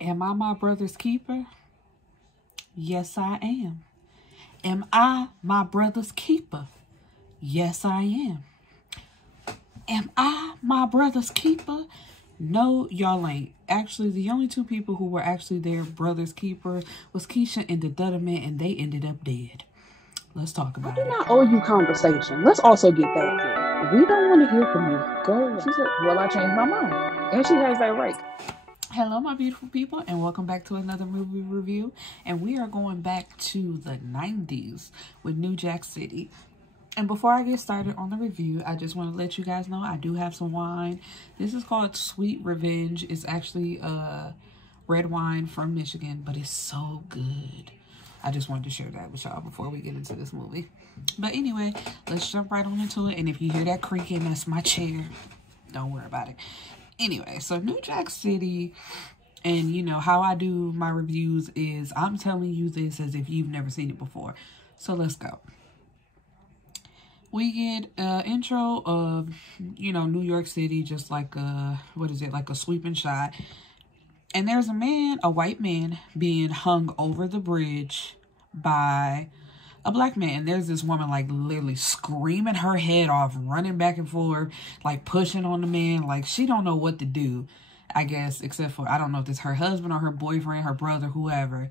Am I my brother's keeper? Yes, I am. Am I my brother's keeper? Yes, I am. Am I my brother's keeper? No, y'all ain't. Actually, the only two people who were actually their brother's keeper was Keisha and the Dutterman, and they ended up dead. Let's talk about it. I do not owe you conversation. Let's also get that clear. We don't want to hear from you. Go. She said, well, I changed my mind. And she has that right. Hello, my beautiful people, and welcome back to another movie review. And we are going back to the 90s with New Jack City. And before I get started on the review, I just want to let you guys know I do have some wine. This is called Sweet Revenge. It's actually red wine from Michigan, but it's so good. I just wanted to share that with y'all before we get into this movie. But anyway, let's jump right on into it. And if you hear that creaking, that's my chair. Don't worry about it. Anyway, so New Jack City, and you know how I do my reviews is I'm telling you this as if you've never seen it before. So let's go. We get an intro of, you know, New York City, just like a, like a sweeping shot. And there's a man, a white man, being hung over the bridge by a black man. There's this woman, like, literally screaming her head off, running back and forth, like, pushing on the man. Like, she don't know what to do, I guess, except for, I don't know if it's her husband or her boyfriend, her brother, whoever.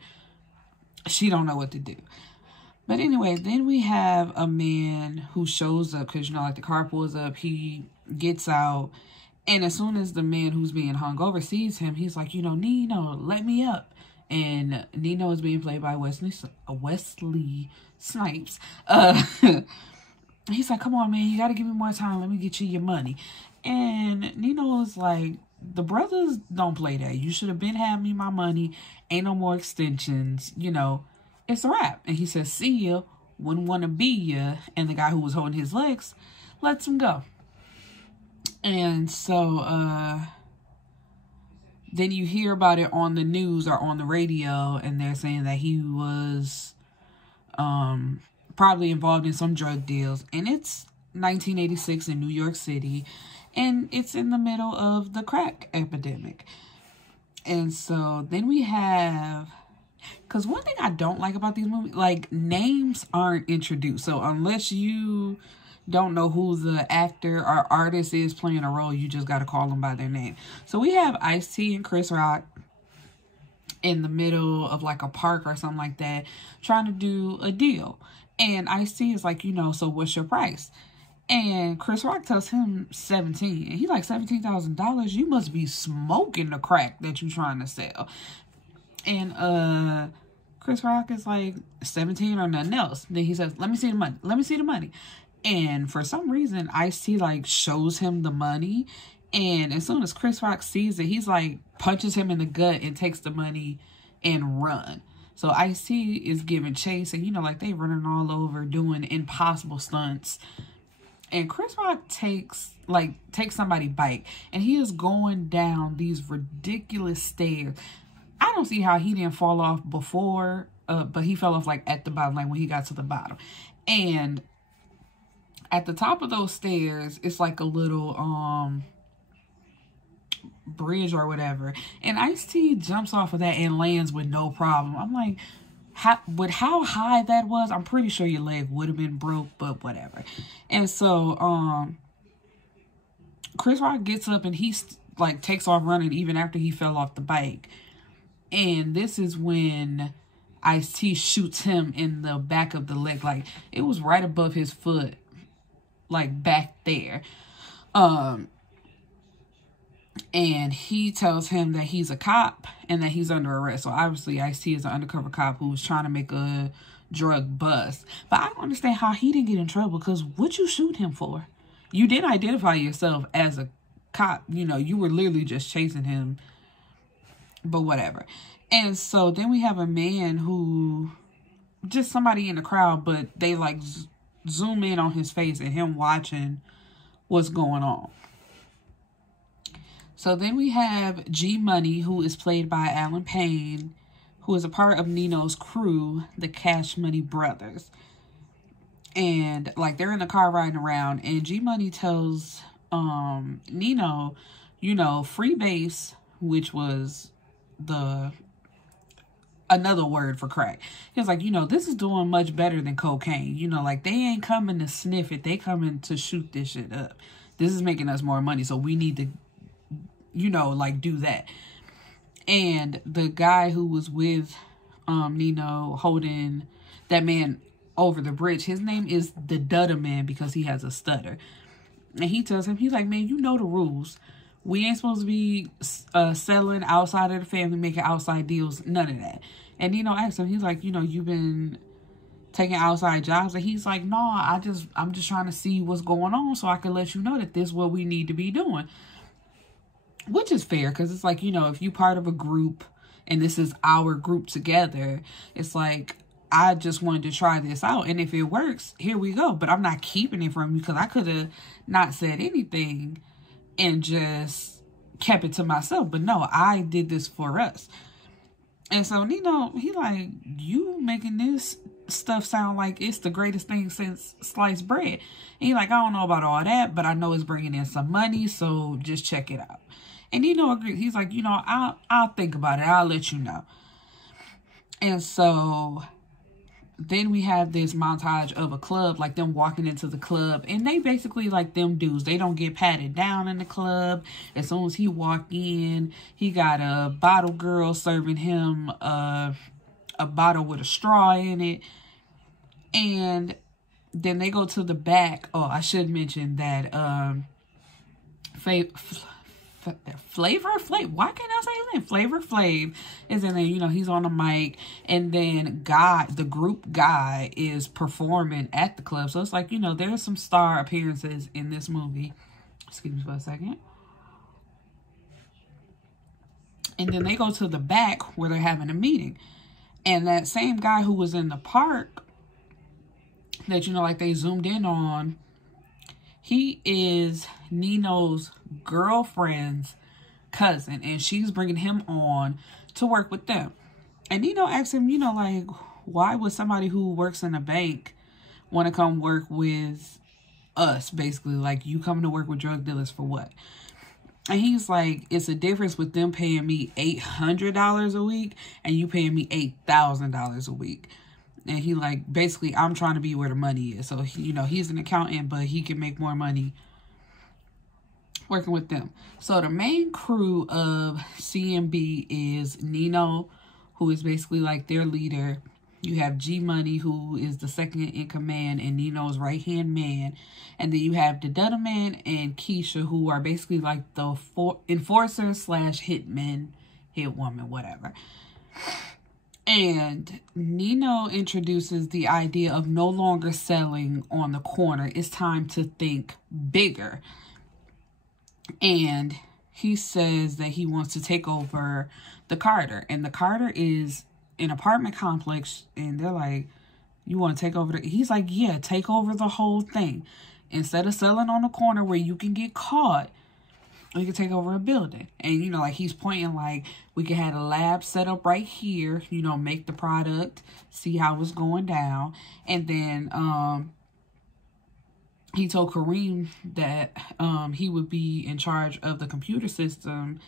She don't know what to do. But anyway, then we have a man who shows up because, you know, like the car pulls up, he gets out. And as soon as the man who's being hung over sees him, he's like, you know, Nino, let me up. And Nino is being played by Wesley Snipes. He's like, come on, man, you got to give me more time. Let me get you your money. And Nino is like, the brothers don't play that. You should have been having me my money. Ain't no more extensions, you know. It's a wrap. And he says, see ya, wouldn't want to be ya. And the guy who was holding his legs lets him go. And so, then you hear about it on the news or on the radio, and they're saying that he was, probably involved in some drug deals. And it's 1986 in New York City, and it's in the middle of the crack epidemic. And so then we have, because one thing I don't like about these movies, like, names aren't introduced. So unless you don't know who the actor or artist is playing a role, you just got to call them by their name. So we have Ice-T and Chris Rock in the middle of like a park or something like that, trying to do a deal. And Ice-T is like, you know, so what's your price? And Chris Rock tells him 17. And he's like, $17,000? You must be smoking the crack that you're trying to sell. And Chris Rock is like, 17 or nothing else. Then he says, let me see the money. Let me see the money. And for some reason, Ice-T like shows him the money. And as soon as Chris Rock sees it, he's like punches him in the gut and takes the money and run. So Ice-T is giving chase, and you know, like they running all over doing impossible stunts. And Chris Rock takes somebody's bike, and he is going down these ridiculous stairs. I don't see how he didn't fall off before, but he fell off like at the bottom, like when he got to the bottom. And at the top of those stairs, it's like a little bridge or whatever. And Ice-T jumps off of that and lands with no problem. I'm like, with how high that was, I'm pretty sure your leg would have been broke, but whatever. And so Chris Rock gets up and he like takes off running even after he fell off the bike. And this is when Ice-T shoots him in the back of the leg. Like, it was right above his foot, like back there. And he tells him that he's a cop and that he's under arrest. So obviously Ice-T is an undercover cop who was trying to make a drug bust. But I don't understand how he didn't get in trouble, because what you shoot him for? You didn't identify yourself as a cop. You know, you were literally just chasing him. But whatever. And so then we have a man who, just somebody in the crowd, but they like zoom in on his face and him watching what's going on. So then we have G Money, who is played by Payne, who is a part of Nino's crew, the Cash Money Brothers. And like they're in the car riding around, and G Money tells Nino, you know, free base, which was another word for crack. He was like, you know, this is doing much better than cocaine. You know, like, they ain't coming to sniff it. They coming to shoot this shit up. This is making us more money, so we need to, you know, like, do that. And the guy who was with Nino holding that man over the bridge, his name is the Dudda Man because he has a stutter. And he tells him, he's like, man, you know the rules. We ain't supposed to be selling outside of the family, making outside deals, none of that. And Nino asks him, he's like, you know, you've been taking outside jobs? And he's like, no, I'm just trying to see what's going on so I can let you know that this is what we need to be doing. Which is fair, because it's like, you know, if you part of a group and this is our group together, it's like, I just wanted to try this out. And if it works, here we go. But I'm not keeping it from you, because I could have not said anything and just kept it to myself. But no, I did this for us. And so Nino, he like, you making this stuff sound like it's the greatest thing since sliced bread. And he like, I don't know about all that, but I know it's bringing in some money, so just check it out. And Nino agreed. He's like, you know, I'll think about it. I'll let you know. And so then we have this montage of a club, like them walking into the club, and they basically like them dudes. They don't get patted down in the club. As soon as he walk in, he got a bottle girl serving him a bottle with a straw in it. And then they go to the back. Oh, I should mention that Flavor Flav, why can't I say his name? Flavor Flav is in there, you know, he's on the mic, and then the group guy is performing at the club. So it's like, you know, there's some star appearances in this movie. Excuse me for a second. And then they go to the back where they're having a meeting, and that same guy who was in the park that, you know, like they zoomed in on, he is Nino's girlfriend's cousin, and she's bringing him on to work with them. And Nino asks him, you know, like, why would somebody who works in a bank want to come work with us, basically? Like, you coming to work with drug dealers for what? And he's like, it's a difference with them paying me $800 a week and you paying me $8,000 a week. And he like, basically, I'm trying to be where the money is. So, you know, he's an accountant, but he can make more money working with them. So the main crew of CMB is Nino, who is basically like their leader. You have G Money, who is the second in command and Nino's right-hand man. And then you have the Dudda Man and Keisha, who are basically like the enforcer / hitman, hit woman, whatever. And Nino introduces the idea of no longer selling on the corner. It's time to think bigger. And he says that he wants to take over the Carter. And the Carter is an apartment complex. And they're like, you want to take over the... He's like, yeah, take over the whole thing. Instead of selling on the corner where you can get caught, we can take over a building. And, you know, like, he's pointing, like, we can have a lab set up right here, you know, make the product, see how it's going down. And then he told Kareem that he would be in charge of the computer system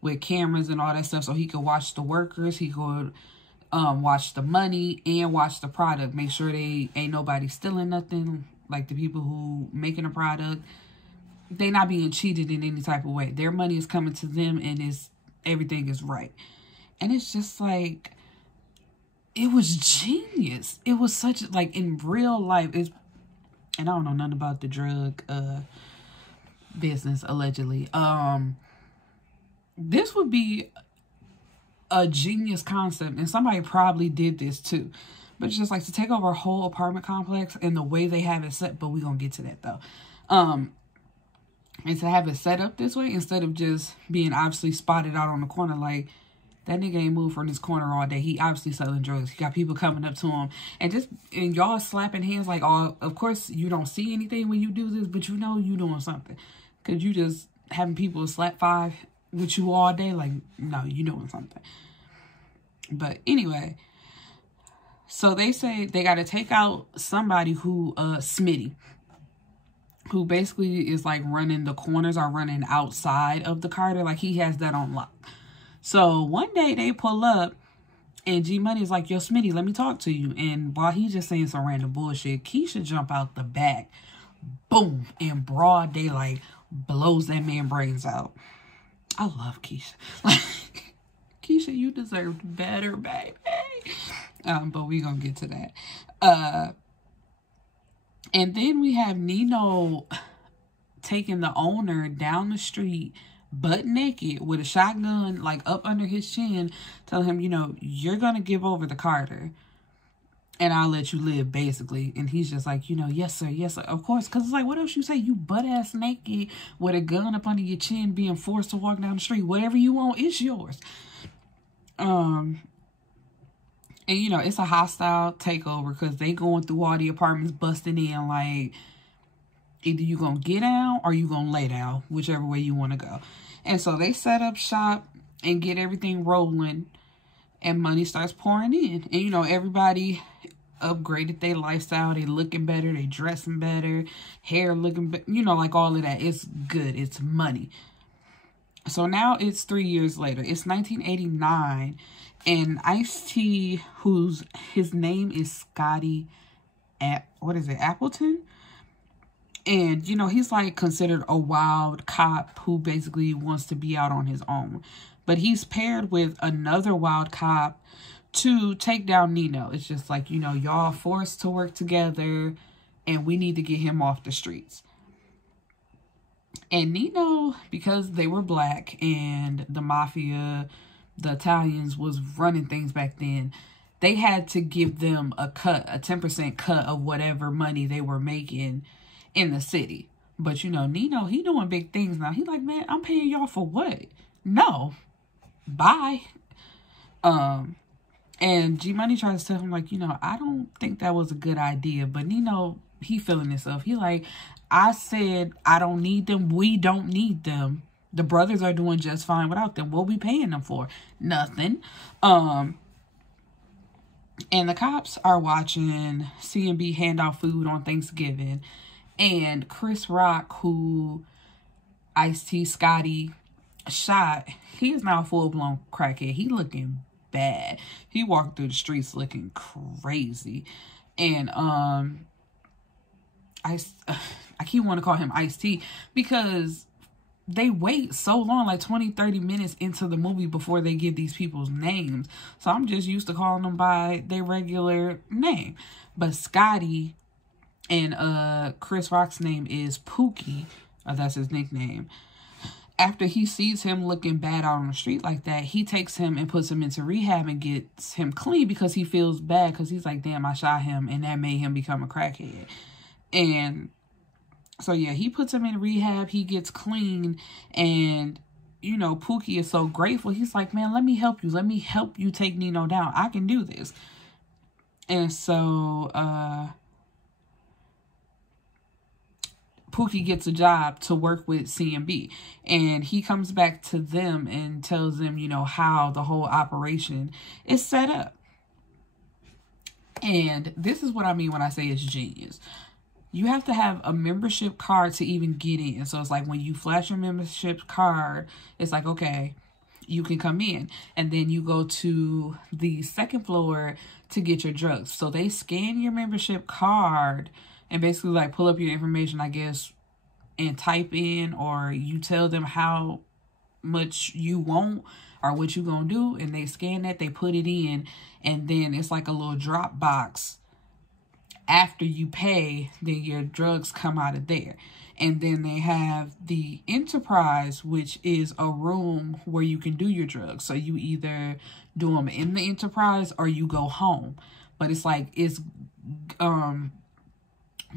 with cameras and all that stuff, so he could watch the workers, he could watch the money, and watch the product. Make sure they ain't nobody stealing nothing, like the people who making a product. They not being cheated in any type of way. Their money is coming to them, and everything is right. And it's just like, it was genius. It was such, like, in real life, and I don't know nothing about the drug business, allegedly. This would be a genius concept, and somebody probably did this too. But it's just like to take over a whole apartment complex and the way they have it set, but we're gonna get to that though. And to have it set up this way, instead of just being obviously spotted out on the corner, like, that nigga ain't moved from this corner all day. He obviously selling drugs. He got people coming up to him. And y'all slapping hands like, oh, of course you don't see anything when you do this, but you know you doing something. Because you just having people slap five with you all day. Like, no, you doing something. But anyway, so they say they got to take out somebody who, Smitty, who basically is like running the corners or running outside of the Carter. Like, he has that on lock. So one day they pull up and G Money is like, yo, Smitty, let me talk to you. And while he's just saying some random bullshit, Keisha jump out the back, boom, in broad daylight, blows that man brains out. I love Keisha. Like, Keisha, you deserved better, baby. But we gonna get to that. And then we have Nino taking the owner down the street, butt naked, with a shotgun, like, up under his chin, telling him, you know, you're gonna give over the Carter, and I'll let you live, basically. And he's just like, you know, yes, sir, of course. Because it's like, what else you say? You butt-ass naked with a gun up under your chin, being forced to walk down the street. Whatever you want, it's yours. And, you know, it's a hostile takeover because they going through all the apartments, busting in, like, either you gonna get down or you gonna lay down, whichever way you want to go. And so they set up shop and get everything rolling, and money starts pouring in. And, you know, everybody upgraded their lifestyle. They looking better. They dressing better. Hair looking better. You know, like all of that. It's good. It's money. So now it's 3 years later. It's 1989. And Ice-T, his name is Scotty, Appleton? And, you know, he's like considered a wild cop who basically wants to be out on his own. But he's paired with another wild cop to take down Nino. It's just like, you know, y'all forced to work together and we need to get him off the streets. And Nino, because they were black and the mafia, the Italians, was running things back then, they had to give them a cut, a 10% cut of whatever money they were making in the city. But, you know, Nino, he doing big things now. He like, man, I'm paying y'all for what? No. Bye. And G Money tries to tell him, like, you know, I don't think that was a good idea. But Nino, he feeling himself. He like, I said I don't need them. We don't need them. The brothers are doing just fine without them. What we paying them for? Nothing. And the cops are watching C&B hand out food on Thanksgiving. And Chris Rock, who Ice-T Scotty shot, he is now a full-blown crackhead. He looking bad. He walked through the streets looking crazy. And I keep wanting to call him Ice-T because they wait so long, like 20-30 minutes into the movie before they give these people's names. So I'm just used to calling them by their regular name. But Scotty and Chris Rock's name is Pookie. That's his nickname. After he sees him looking bad out on the street like that, he takes him and puts him into rehab and gets him clean because he feels bad because he's like, damn, I shot him and that made him become a crackhead. And so, yeah, he puts him in rehab. He gets clean. And, you know, Pookie is so grateful. He's like, man, let me help you. Let me help you take Nino down. I can do this. And so, Pookie gets a job to work with C&B. And he comes back to them and tells them, you know, how the whole operation is set up. And this is what I mean when I say it's genius. You have to have a membership card to even get in. So it's like when you flash your membership card, it's like, okay, you can come in. And then you go to the second floor to get your drugs. So they scan your membership card and basically like pull up your information, I guess, and type in, or you tell them how much you want or what you gonna do. And they scan that, they put it in, and then it's like a little drop box. After you pay, then your drugs come out of there. And then they have the Enterprise, which is a room where you can do your drugs. So you either do them in the Enterprise or you go home. But it's like, it's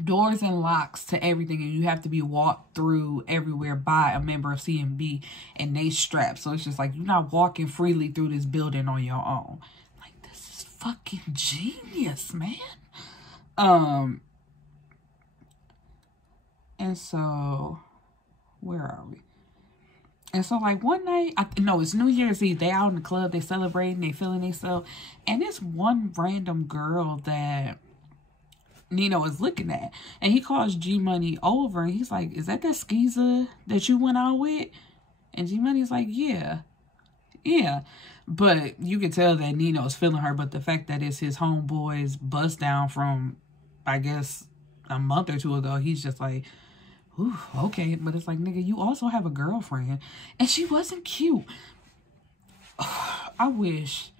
doors and locks to everything. And you have to be walked through everywhere by a member of C&B. And they strap. So it's just like, you're not walking freely through this building on your own. Like, this is fucking genius, man. And so, where are we? And so, like, one night, it's New Year's Eve. They out in the club, they celebrating, they feeling themselves. And it's one random girl that Nino is looking at. And he calls G Money over, and he's like, is that skeezer that you went out with? And G Money's like, yeah. Yeah. But you can tell that Nino's feeling her, but the fact that it's his homeboy's bust down from, I guess, a month or two ago, he's just like, ooh, okay. But it's like, nigga, you also have a girlfriend. And she wasn't cute. I wish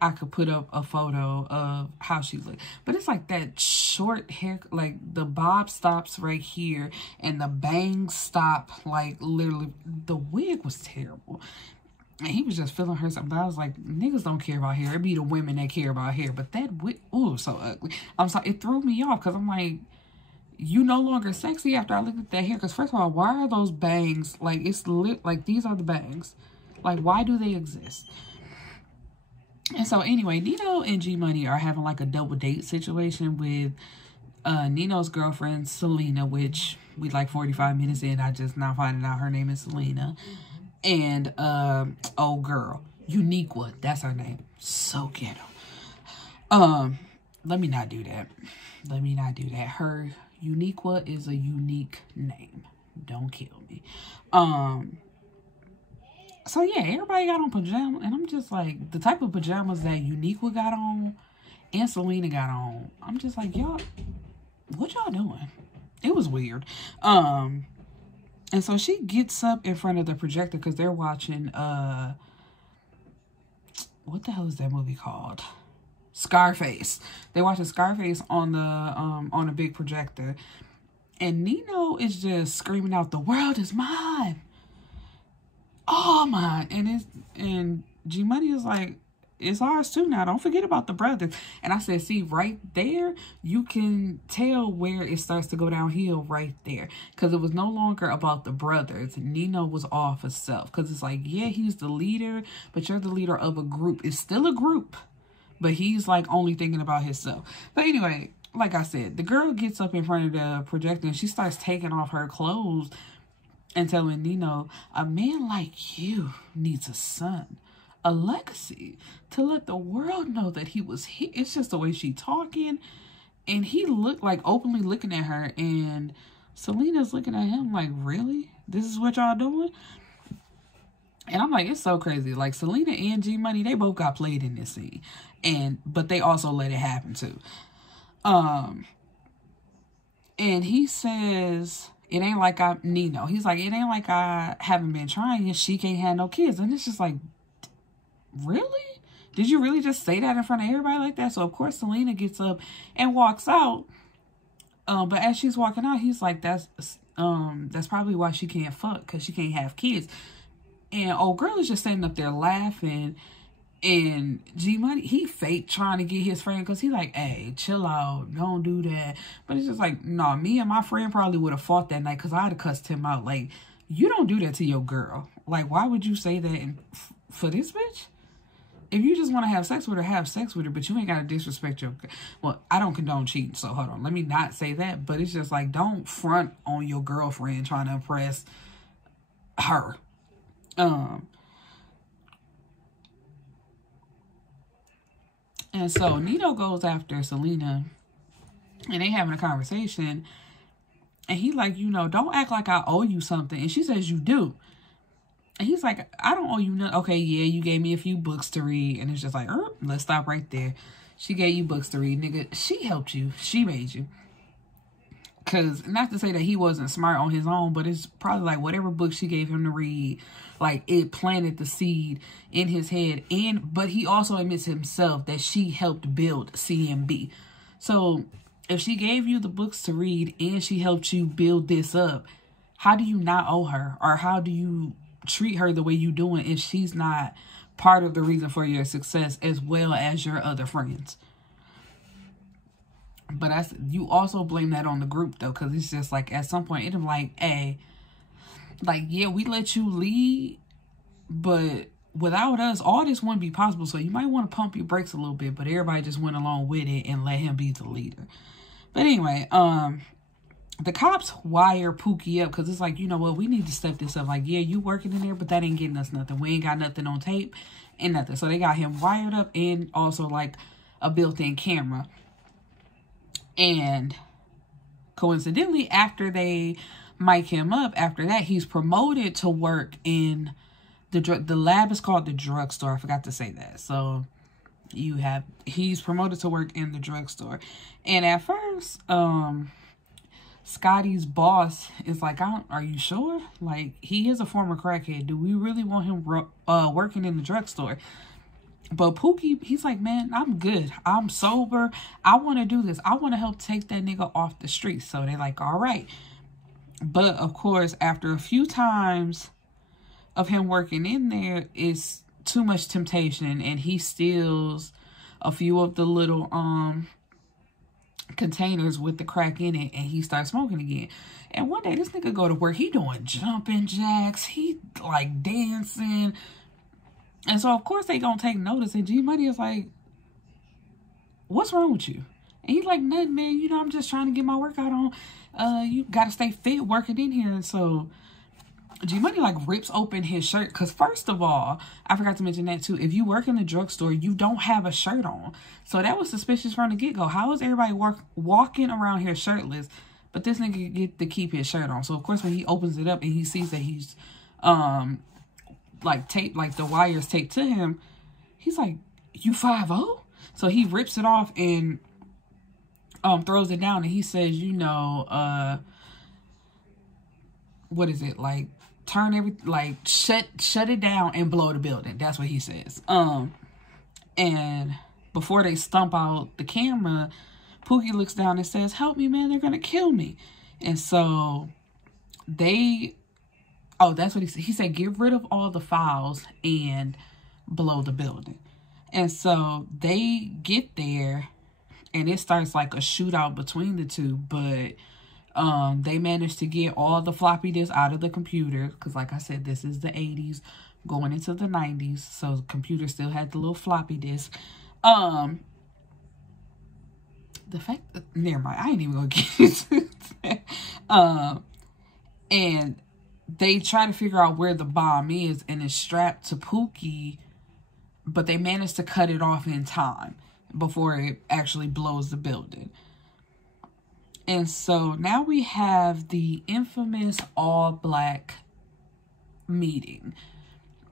I could put up a photo of how she looked. But it's like that short hair, like the bob stops right here and the bangs stop, like literally. The wig was terrible. And he was just feeling her something. But I was like, niggas don't care about hair. It be the women that care about hair. But that wig, ooh, so ugly. I'm sorry, it threw me off because I'm like, you no longer sexy after I looked at that hair. Because first of all, why are those bangs, like it's lit, like these are the bangs. Like, why do they exist? And so anyway, Nino and G Money are having like a double date situation with Nino's girlfriend, Selena, which we like 45 minutes in, I just now finding out her name is Selena. And old girl, Uniqua, that's her name. So ghetto. Let me not do that. Let me not do that. Her Uniqua is a unique name. Don't kill me. So yeah, everybody got on pajamas, and I'm just like, the type of pajamas that Uniqua got on and Selena got on, I'm just like, y'all, what y'all doing? It was weird. And so she gets up in front of the projector because they're watching, what the hell is that movie called? Scarface. They're watching Scarface on the big projector. And Nino is just screaming out, "The world is mine. Oh my!" And G Money is like, "It's ours too now. Don't forget about the brothers." And I said, see, right there, you can tell where it starts to go downhill right there. Because it was no longer about the brothers. Nino was off of self. Because it's like, yeah, he's the leader, but you're the leader of a group. It's still a group, but he's like only thinking about himself. But anyway, like I said, the girl gets up in front of the projector and she starts taking off her clothes and telling Nino, "A man like you needs a son, a legacy, to let the world know that he was here." It's just the way she talking. And he looked like openly looking at her. And Selena's looking at him like, really? This is what y'all doing? And I'm like, it's so crazy. Like, Selena and G Money, they both got played in this scene. But they also let it happen too. And he says, it ain't like Nino. He's like, it ain't like I haven't been trying and she can't have no kids. And it's just like, really? Did you really just say that in front of everybody like that? So of course Selena gets up and walks out. But as she's walking out, he's like, that's probably why she can't fuck, because she can't have kids. And old girl is just standing up there laughing. And G Money, he fake trying to get his friend, because he's like, hey, chill out, don't do that. But it's just like, no, me and my friend probably would have fought that night, because I'd have cussed him out. Like, you don't do that to your girl. Like, why would you say that for this bitch? If you just want to have sex with her, have sex with her, but you ain't got to disrespect your... Well, I don't condone cheating, so hold on. Let me not say that, but it's just like, don't front on your girlfriend trying to impress her. And so Nino goes after Selena, and they having a conversation, and he like, you know, don't act like I owe you something. And she says, you do. And he's like, I don't owe you nothing. Okay, yeah, you gave me a few books to read. And it's just like, let's stop right there. She gave you books to read, nigga. She helped you. She made you. Because, not to say that he wasn't smart on his own, but it's probably like whatever book she gave him to read, like it planted the seed in his head. But he also admits himself that she helped build CMB. So if she gave you the books to read and she helped you build this up, how do you not owe her? Or how do you treat her the way you doing if she's not part of the reason for your success as well as your other friends? But you also blame that on the group though, because it's just like at some point it's like, hey, like, yeah, we let you lead, but without us, all this wouldn't be possible. So you might want to pump your brakes a little bit, but everybody just went along with it and let him be the leader. But anyway, the cops wire Pookie up because it's like, you know what, we need to step this up. Like, yeah, you working in there, but that ain't getting us nothing. We ain't got nothing on tape and nothing. So they got him wired up and also like a built-in camera. And coincidentally, after they mic him up, after that, he's promoted to work in the lab is called the drugstore. I forgot to say that. So he's promoted to work in the drugstore. And at first, Scotty's boss is like, are you sure? Like, he is a former crackhead. Do we really want him working in the drugstore? But Pookie, he's like, man, I'm good. I'm sober. I want to do this. I want to help take that nigga off the street. So they're like, all right. But, of course, after a few times of him working in there, it's too much temptation. And he steals a few of the little containers with the crack in it. And he starts smoking again. And one day, this nigga go to work. He doing jumping jacks. He, like, dancing. And so, of course, they gonna take notice. And G-Money is like, what's wrong with you? And he's like, nothing, man. You know, I'm just trying to get my workout on. You gotta stay fit working in here. And so, G-Money, like, rips open his shirt. Because, first of all, I forgot to mention that, too. If you work in the drugstore, you don't have a shirt on. So, that was suspicious from the get-go. How is everybody walking around here shirtless, but this nigga get to keep his shirt on? So, of course, when he opens it up and he sees that he's, like the wires taped to him, he's like, you 5'0"? So he rips it off and throws it down, and he says, you know, what is it, like, turn like shut it down and blow the building. That's what he says. And before they stump out the camera, Pookie looks down and says, help me, man, they're gonna kill me. And so that's what he said. He said, get rid of all the files and blow the building. And so they get there, and it starts like a shootout between the two. But they managed to get all the floppy disks out of the computer. Because like I said, this is the 80s going into the 90s. So the computer still had the little floppy disk. The fact that, never mind, I ain't even going to get into that. And they try to figure out where the bomb is, and it's strapped to Pookie, but they managed to cut it off in time before it actually blows the building. And so now we have the infamous all-black meeting.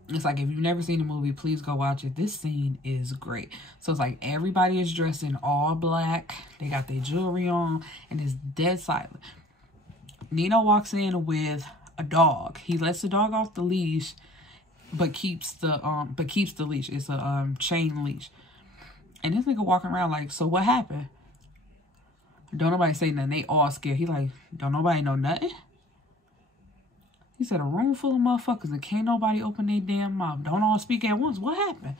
It's like, if you've never seen the movie, please go watch it. This scene is great. So it's like everybody is dressed in all black. They got their jewelry on, and it's dead silent. Nino walks in with a dog. He lets the dog off the leash, but keeps the leash. It's a chain leash. And this nigga walking around like, so what happened? Don't nobody say nothing. They all scared. He like, don't nobody know nothing? He said, a room full of motherfuckers and can't nobody open their damn mouth. Don't all speak at once. What happened?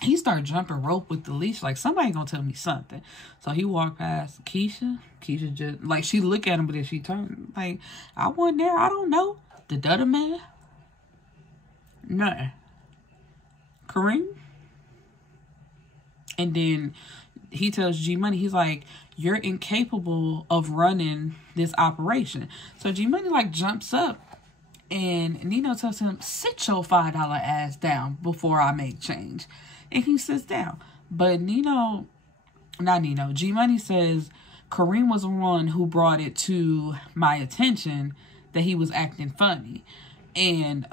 He started jumping rope with the leash. Like, somebody gonna tell me something. So he walked past Keisha. Keisha just, like, she looked at him, but then she turned. Like, I wasn't there. I don't know. The Dutta man? Nothing. Kareem? And then he tells G-Money, he's like, you're incapable of running this operation. So G-Money, like, jumps up. And Nino tells him, sit your $5 ass down before I make change. And he sits down. But G-Money says, Kareem was the one who brought it to my attention that he was acting funny. And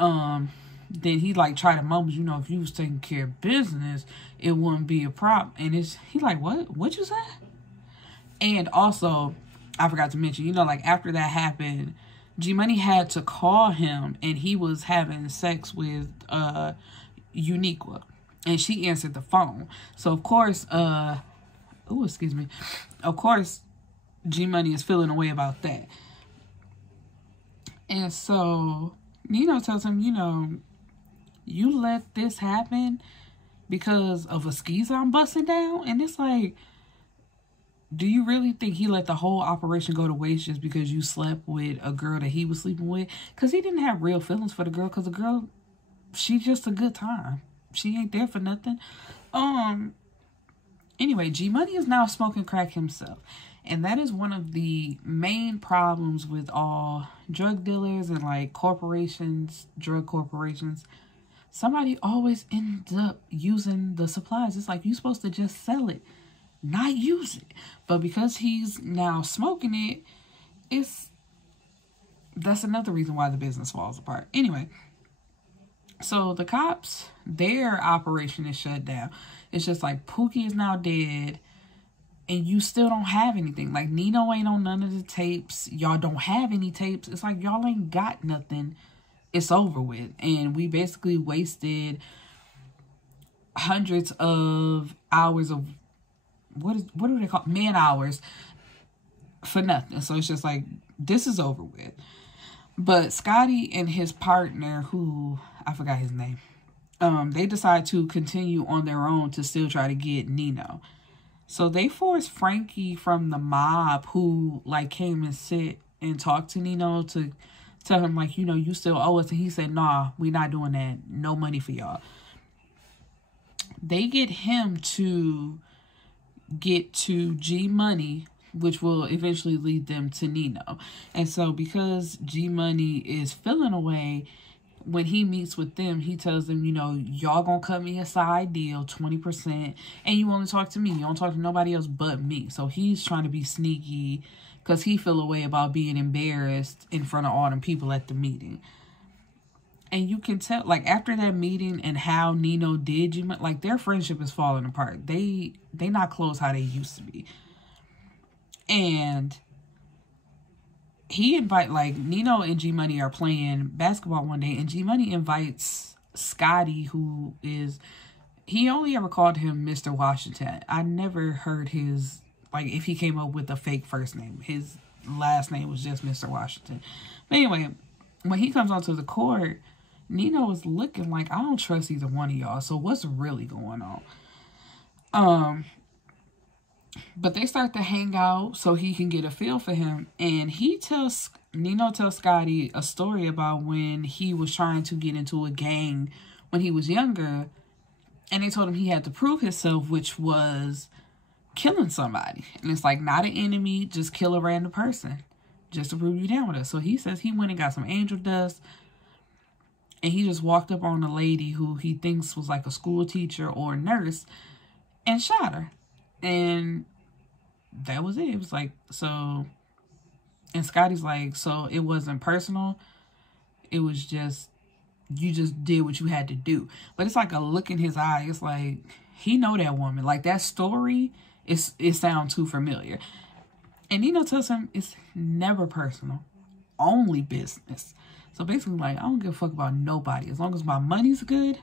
then he like tried to mumble, you know, if you was taking care of business, it wouldn't be a problem. And he like, what you say? And also, I forgot to mention, you know, like after that happened, G-Money had to call him, and he was having sex with Uniqua. And she answered the phone. So, of course, of course, G-Money is feeling a way about that. And so, Nino tells him, you know, you let this happen because of a skeezer I'm busting down? And it's like, do you really think he let the whole operation go to waste just because you slept with a girl that he was sleeping with? Because he didn't have real feelings for the girl, because the girl, she's just a good time. She ain't there for nothing. Anyway, G-Money is now smoking crack himself. And that is one of the main problems with all drug dealers and like corporations, drug corporations. Somebody always ends up using the supplies. It's like, you're supposed to just sell it, not use it. But because he's now smoking it, that's another reason why the business falls apart. Anyway, So the cops, their operation is shut down. It's just like Pookie is now dead and you still don't have anything. Like Nino ain't on none of the tapes. Y'all don't have any tapes. It's like y'all ain't got nothing. It's over with. And we basically wasted hundreds of hours of, what do they call, man hours for nothing. So it's just like, this is over with. But Scotty and his partner, who I forgot his name, they decide to continue on their own to still try to get Nino. So they forced Frankie from the mob, who like came and sit and talked to Nino, to tell him like, you know, you still owe us. And he said, nah, we not doing that. No money for y'all. They get him to get to G Money, which will eventually lead them to Nino. And so because G Money is feeling away, when he meets with them, he tells them, you know, y'all gonna cut me a side deal, 20%, and you only talk to me. You don't talk to nobody else but me. So he's trying to be sneaky because he feel a way about being embarrassed in front of all them people at the meeting. And you can tell, like, after that meeting and how Nino did G Money, like, their friendship is falling apart. They not close how they used to be. And he like, Nino and G Money are playing basketball one day, and G Money invites Scotty, who is, he only ever called him Mr. Washington. I never heard his, like, if he came up with a fake first name. His last name was just Mr. Washington. But anyway, when he comes onto the court, Nino is looking like, I don't trust either one of y'all. So what's really going on? But they start to hang out so he can get a feel for him. And Nino tells Scotty a story about when he was trying to get into a gang when he was younger. And they told him he had to prove himself, which was killing somebody. And it's like, not an enemy, just kill a random person just to prove you down with us. So he says he went and got some angel dust. And he just walked up on a lady who he thinks was like a school teacher or a nurse and shot her. And that was it. It was like, so, and Scotty's like, so it wasn't personal. It was just, you just did what you had to do. But it's like a look in his eye. It's like, he know that woman. Like, that story, it sounds too familiar. And Nino tells him it's never personal, only business. So basically, like, I don't give a fuck about nobody. As long as my money's good,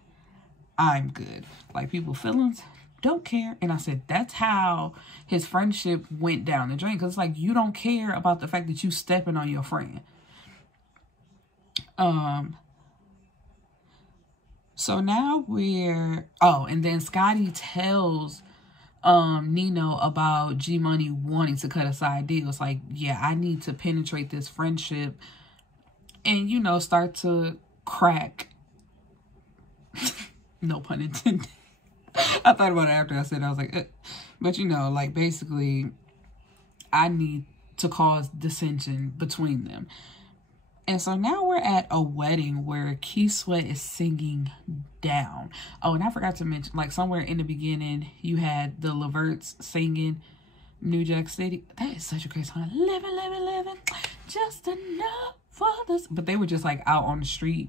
I'm good. Like, people's feelings, don't care. And I said, that's how his friendship went down the drain. Because it's like, you don't care about the fact that you stepping on your friend. So now and then Scotty tells Nino about G Money wanting to cut a side deal. It's like, yeah, I need to penetrate this friendship and, you know, start to crack. No pun intended. I thought about it after I said it. I was like, but, you know, like, basically, I need to cause dissension between them. And so now we're at a wedding where Keith Sweat is singing down. Oh, and I forgot to mention, like, somewhere in the beginning, you had the Leverts singing New Jack City. That is such a great song. Living, living, living, just enough for this. But they were just, like, out on the street.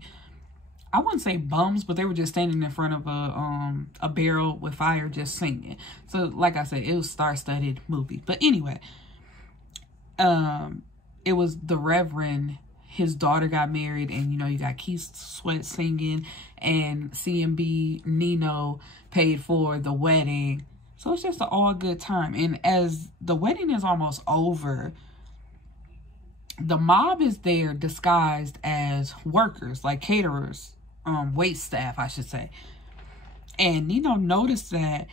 I wouldn't say bums, but they were just standing in front of a barrel with fire just singing. So, like I said, it was star-studded movie. But anyway, it was the Reverend, his daughter got married, and, you know, you got Keith Sweat singing, and CMB Nino paid for the wedding. So it's just an all good time. And as the wedding is almost over, the mob is there disguised as workers, like caterers, wait staff, I should say. And Nino noticed that,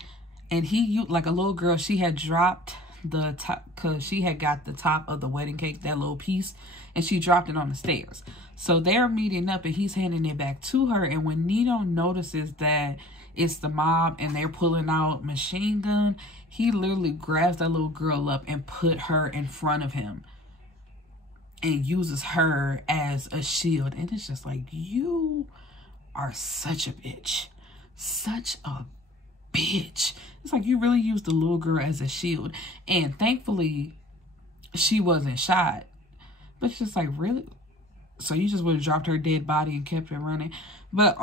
and like a little girl, she had dropped the top, because she had got the top of the wedding cake, that little piece, and she dropped it on the stairs. So they're meeting up, and he's handing it back to her. And when Nino notices that it's the mob and they're pulling out machine gun, he literally grabs that little girl up and put her in front of him and uses her as a shield. And it's just like, you are such a bitch. Such a bitch. It's like, you really used the little girl as a shield. And thankfully, she wasn't shot. But it's just like, really? So you just would have dropped her dead body and kept it running. But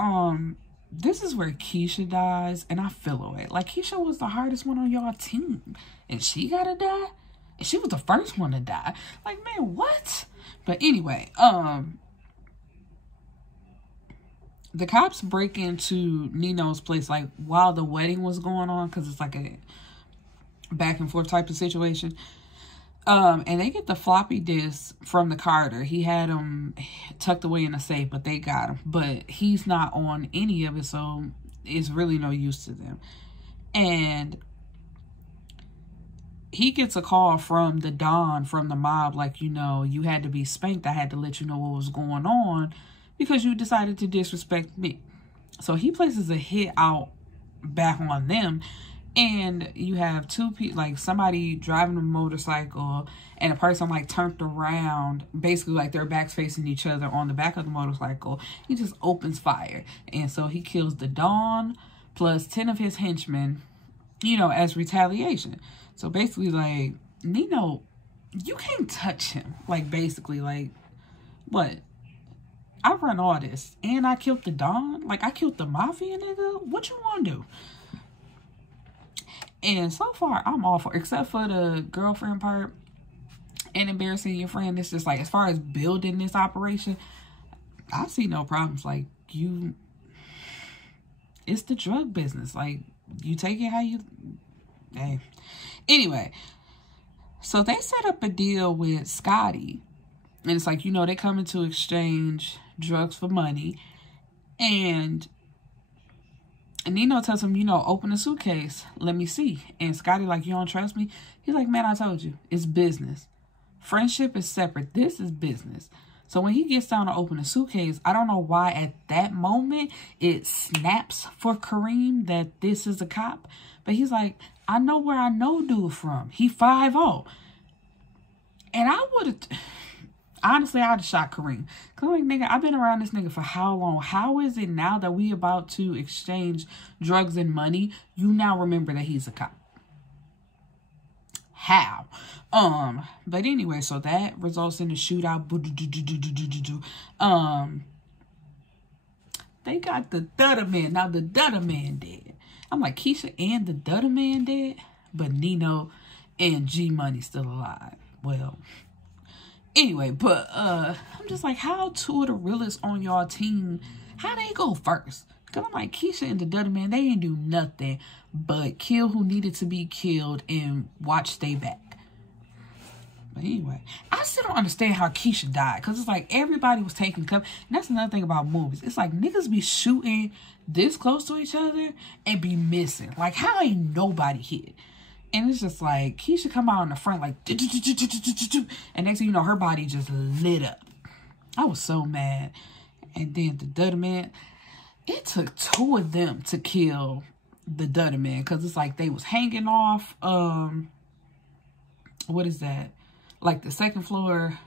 this is where Keisha dies, and I feel away. Like, Keisha was the hardest one on y'all team, and she gotta die? And she was the first one to die. Like, man, what? But anyway, the cops break into Nino's place, like, while the wedding was going on, because it's like a back and forth type of situation. And they get the floppy disk from the Carter. He had him tucked away in a safe, but they got him. But he's not on any of it, so it's really no use to them. And he gets a call from the Don, from the mob, like, you know, you had to be spanked. I had to let you know what was going on because you decided to disrespect me. So he places a hit out back on them. And you have two people, like somebody driving a motorcycle and a person like turned around, basically like their backs facing each other on the back of the motorcycle. He just opens fire. And so he kills the Don plus 10 of his henchmen, you know, as retaliation. So basically, like, Nino, you can't touch him. Like, basically, like, what? I run all this and I killed the Don? Like, I killed the mafia nigga? What you want to do? And so far, I'm all for it, except for the girlfriend part and embarrassing your friend. It's just like, as far as building this operation, I see no problems. Like, it's the drug business. Like, you take it how you, hey. Anyway, so they set up a deal with Scotty. And it's like, you know, they coming to exchange drugs for money. And Nino tells him, you know, open a suitcase. Let me see. And Scotty like, you don't trust me? He's like, man, I told you. It's business. Friendship is separate. This is business. So when he gets down to open a suitcase, I don't know why at that moment it snaps for Kareem that this is a cop. But he's like, I know where I know dude from. He 5'0". And I would have... Honestly, I'd have shot Kareem. Because, like, nigga, I've been around this nigga for how long? How is it now that we about to exchange drugs and money, you now remember that he's a cop? How? But anyway, so that results in a shootout. They got the Dudda Man. Now, the Dudda Man dead. I'm like, Keisha and the Dudda Man dead? But Nino and G-Money still alive. Well... Anyway, but I'm just like, how two of the realest on y'all team, how they go first? Because I'm like, Keisha and the Dudda Man, they ain't do nothing but kill who needed to be killed and watch stay back. But anyway, I still don't understand how Keisha died. Because it's like everybody was taking cover. And that's another thing about movies. It's like niggas be shooting this close to each other and be missing. Like, how ain't nobody hit? And it's just like, Keisha come out in the front like, and next thing you know, her body just lit up. I was so mad. And then the Dudda Man, it took two of them to kill the Dudda Man. Because it's like they was hanging off, what is that? Like the second floor,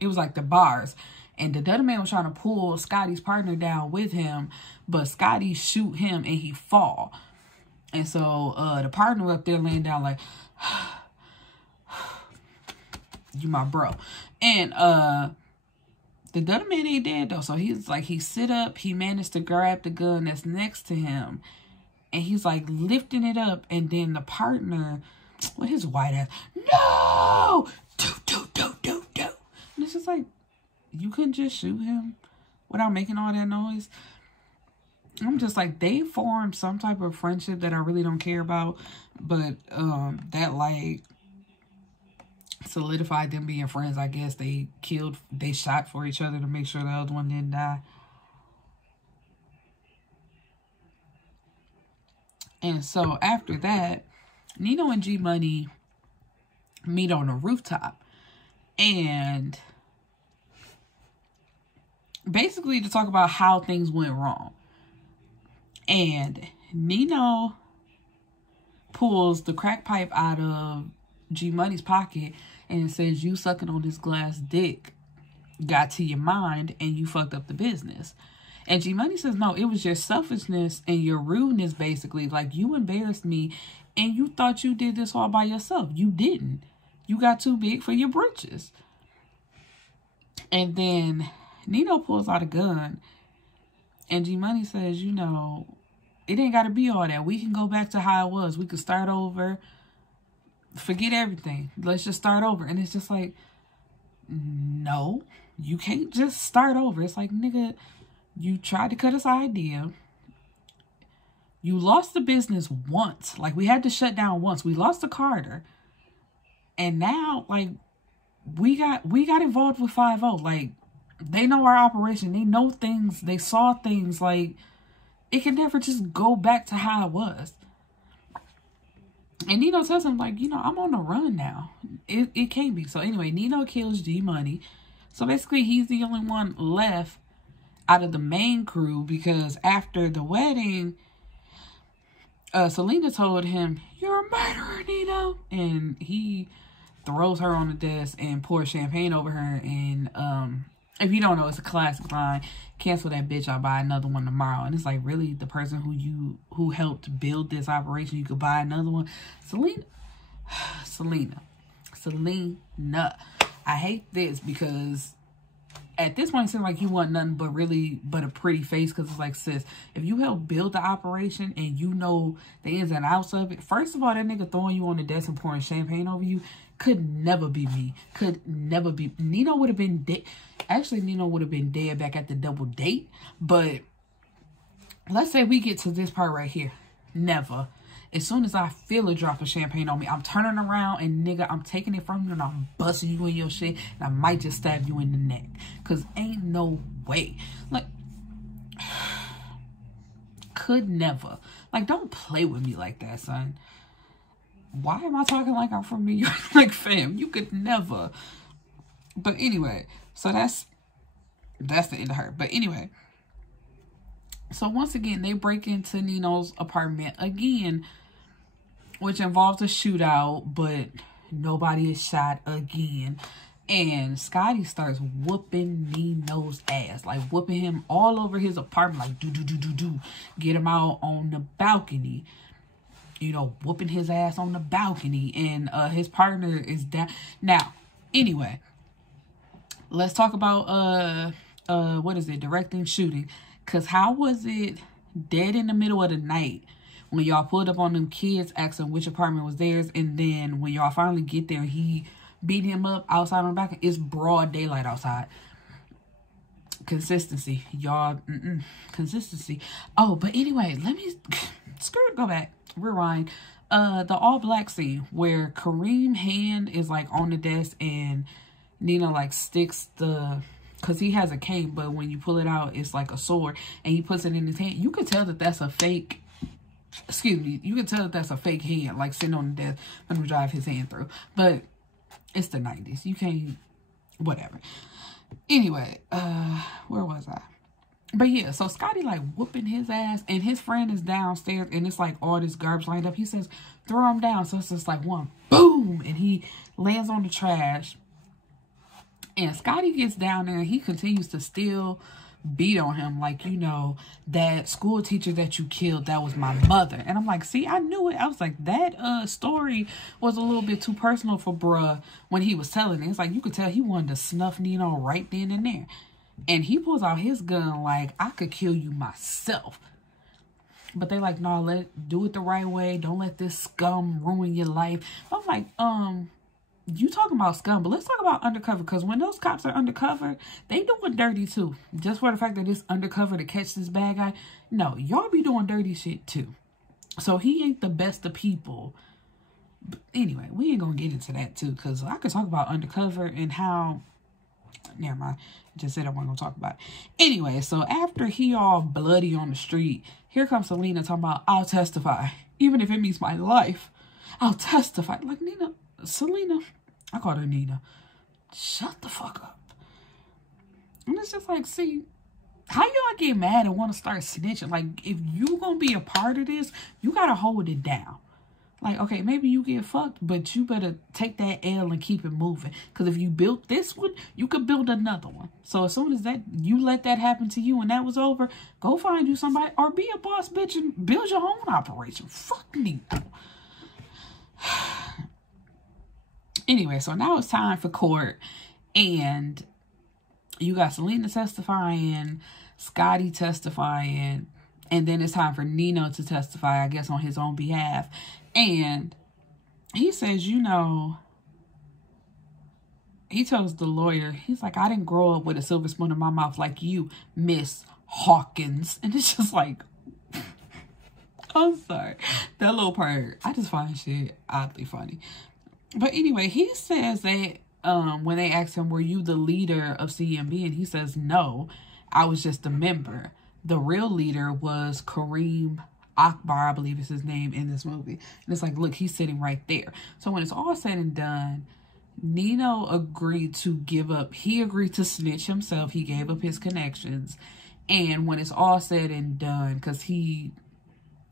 it was like the bars. And the Dudda Man was trying to pull Scotty's partner down with him. But Scotty shoot him and he fall. And so, the partner up there laying down like, you my bro. And, the Dudda Man ain't dead though. So he's like, he sit up, he managed to grab the gun that's next to him. And he's like lifting it up. And then the partner, with his white ass, no! Do. And it's just like, you couldn't just shoot him without making all that noise? I'm just like, they formed some type of friendship that I really don't care about. But that like solidified them being friends, I guess. They shot for each other to make sure the other one didn't die. And so after that, Nino and G-Money meet on a rooftop. And basically to talk about how things went wrong. And Nino pulls the crack pipe out of G-Money's pocket and says, you sucking on this glass dick got to your mind and you fucked up the business. And G-Money says, no, it was your selfishness and your rudeness, basically. Like, you embarrassed me and you thought you did this all by yourself. You didn't. You got too big for your britches. And then Nino pulls out a gun, and G-Money says, you know, it ain't got to be all that. We can go back to how it was. We could start over. Forget everything. Let's just start over. And it's just like, no, you can't just start over. It's like, nigga, you tried to cut us idea. You lost the business once. Like, we had to shut down once. We lost to Carter. And now, like, we got involved with 5-0. Like, they know our operation. They know things. They saw things. Like, it can never just go back to how it was. And Nino tells him, like, you know, I'm on the run now. It can't be. So anyway, Nino kills G-Money. So basically, he's the only one left out of the main crew, because after the wedding, Selena told him, you're a murderer, Nino. And he throws her on the desk and pours champagne over her. And if you don't know, it's a classic line. Cancel that bitch, I'll buy another one tomorrow. And it's like, really, the person who helped build this operation, you could buy another one? Selena. I hate this, because at this point it seems like you want nothing but a pretty face. Because it's like, sis, if you help build the operation and you know the ins and outs of it, first of all, that nigga throwing you on the desk and pouring champagne over you could never be me. Could never be. Nino would have been dead. Actually, Nino would have been dead back at the double date. But let's say we get to this part right here. Never. As soon as I feel a drop of champagne on me, I'm turning around and, nigga, I'm taking it from you and I'm busting you in your shit. And I might just stab you in the neck. Because ain't no way. Like, could never. Like, don't play with me like that, son. Why am I talking like I'm from New York? Like, fam, you could never. But anyway, so that's the end of her. But anyway, so once again, they break into Nino's apartment again, which involves a shootout, but nobody is shot again. And Scotty starts whooping Nino's ass, like whooping him all over his apartment, like do. Get him out on the balcony. You know, whooping his ass on the balcony, and his partner is down. Now, anyway, let's talk about what is it, directing, shooting. Because how was it dead in the middle of the night when y'all pulled up on them kids asking which apartment was theirs, and then when y'all finally get there, he beat him up outside on the balcony? It's broad daylight outside. Consistency, y'all. Consistency. Oh, but anyway, let me go back. Rewind. The all black scene where Kareem's hand is like on the desk and Nino like sticks because he has a cane, but when you pull it out, it's like a sword, and he puts it in his hand. You can tell that that's a fake. Excuse me. You can tell that that's a fake hand, like sitting on the desk. Let me drive his hand through. But it's the 90s. You can't. Whatever. Anyway, where was I? But yeah, so Scotty like whooping his ass, and his friend is downstairs, and it's like all this garbage lined up. He says, throw him down. So it's just like one, boom, and he lands on the trash. And Scotty gets down there, and he continues to still beat on him. Like, you know, that school teacher that you killed, that was my mother. And I'm like, see, I knew it. I was like, that story was a little bit too personal for bruh when he was telling it. It's like, you could tell he wanted to snuff Nino right then and there. And he pulls out his gun like, I could kill you myself. But they like, no, do it the right way. Don't let this scum ruin your life. I'm like, you talking about scum, but let's talk about undercover. Because when those cops are undercover, they doing dirty too. Just for the fact that it's undercover to catch this bad guy. No, y'all be doing dirty shit too. So he ain't the best of people. But anyway, we ain't gonna get into that too. Because I could talk about undercover and how... Never mind. I just said I wasn't going to talk about it. Anyway, so after he all bloody on the street, here comes Selena talking about, I'll testify. Even if it means my life, I'll testify. Like, Selena, I called her Nina. Shut the fuck up. And it's just like, see, how y'all get mad and want to start snitching? Like, if you going to be a part of this, you got to hold it down. Like, okay, maybe you get fucked, but you better take that L and keep it moving. Because if you built this one, you could build another one. So as soon as you let that happen to you and that was over, go find you somebody or be a boss bitch and build your own operation. Fuck me. Anyway, so now it's time for court. And You got Selena testifying, Scotty testifying, and then it's time for Nino to testify, I guess, on his own behalf. And he says, you know, he tells the lawyer, he's like, I didn't grow up with a silver spoon in my mouth like you, Miss Hawkins. And it's just like, I'm sorry. That little part, I just find shit oddly funny. But anyway, he says that when they asked him, were you the leader of CMB? And he says, no, I was just a member. The real leader was Kareem Akbar, I believe is his name in this movie. And it's like, look, he's sitting right there. So when it's all said and done, Nino agreed to give up. He agreed to snitch himself. He gave up his connections. And when it's all said and done, because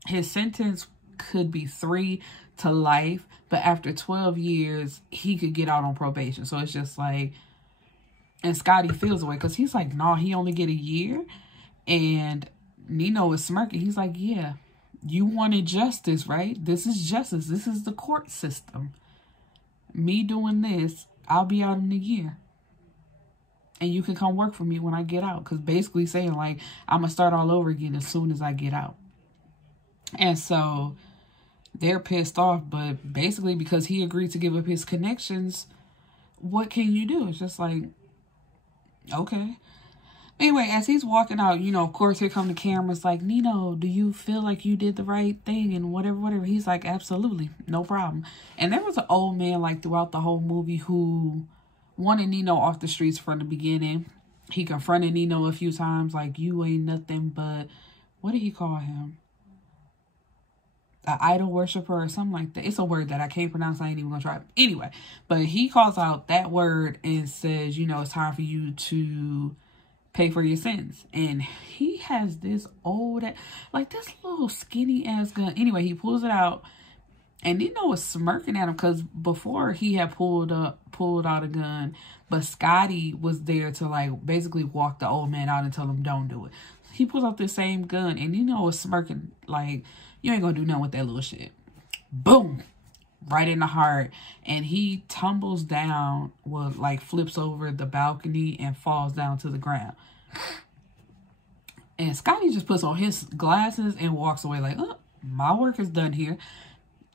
his sentence could be 3 to life, but after 12 years, he could get out on probation. So it's just like, and Scotty feels away because he's like, nah, he only get a year. And Nino is smirking. He's like, yeah, you wanted justice, right? This is justice. This is the court system. Me doing this, I'll be out in a year. And you can come work for me when I get out. Because basically saying, like, I'm going to start all over again as soon as I get out. And so they're pissed off. But basically because he agreed to give up his connections, what can you do? It's just like, okay. Anyway, as he's walking out, you know, of course, here come the cameras like, Nino, do you feel like you did the right thing and whatever. He's like, absolutely, no problem. And there was an old man, like, throughout the whole movie who wanted Nino off the streets from the beginning. He confronted Nino a few times, like, you ain't nothing but, what did he call him? An idol worshiper or something like that. It's a word that I can't pronounce. I ain't even gonna try. Anyway, but he calls out that word and says, you know, it's time for you to pay for your sins. And he has this old, like this little skinny ass gun. Anyway, he pulls it out and Nino was smirking at him because before he had pulled out a gun, but Scotty was there to like basically walk the old man out and tell him don't do it. He pulls out the same gun and Nino was smirking like, you ain't gonna do nothing with that little shit. Boom. Right in the heart. And he tumbles down, well, like flips over the balcony and falls down to the ground. And Scotty just puts on his glasses and walks away like, oh, my work is done here.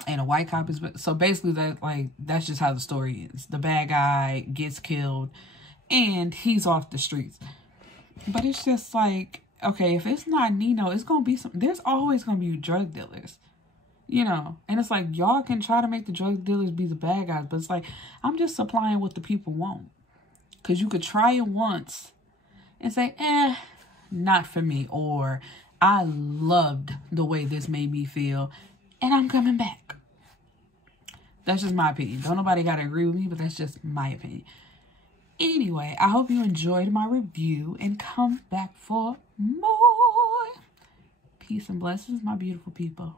And a white cop is, so basically that's just how the story is. The bad guy gets killed and he's off the streets. But it's just like, okay, if it's not Nino, it's gonna be there's always gonna be drug dealers. You know, and it's like, y'all can try to make the drug dealers be the bad guys, but it's like, I'm just supplying what the people want. Because you could try it once and say, not for me. Or, I loved the way this made me feel, and I'm coming back. That's just my opinion. Don't nobody got to agree with me, but that's just my opinion. Anyway, I hope you enjoyed my review and come back for more. Peace and blessings, my beautiful people.